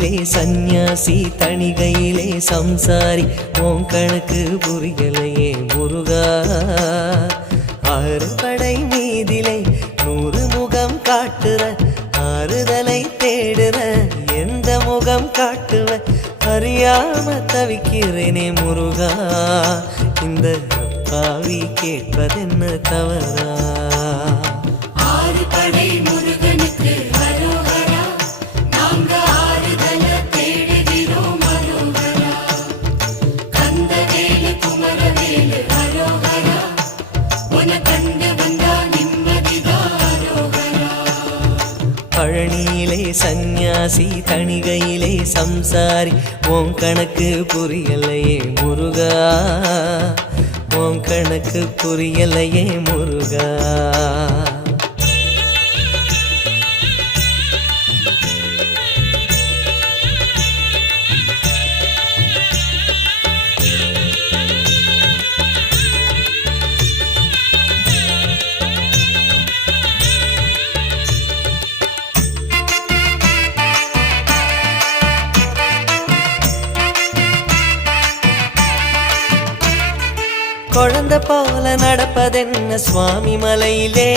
பழனியிலே சந்நியாசி தணிகையிலே சம்சாரி உன் கணக்கு புரியலையே முருகா ஆறு படை மீதிலே 100 முகம் காட்டுற ஆறுதலை தேடுற எந்த முகம் காட்டுவ அறியாம தவிக்கிறேனே முருகா இந்த பாவி கேட்பதென்ன தவறா ஆறு படை முருகனுக்கு அரோகரா நாங்க ஆறுதல தேடுகிறோம் அரோகரா கந்தவேலு குமரவேலு அரோகரா உன கண்டு வந்தா நிம்மதிதான் அரோகரா பழனியிலே சந்நியாசி தணிகையிலே சம்சாரி உன் கணக்கு புரியலையே முருகா உன் கணக்கு புரியலையே முருகா குழந்தை போல நடப்பதென்ன சுவாமி மலையிலே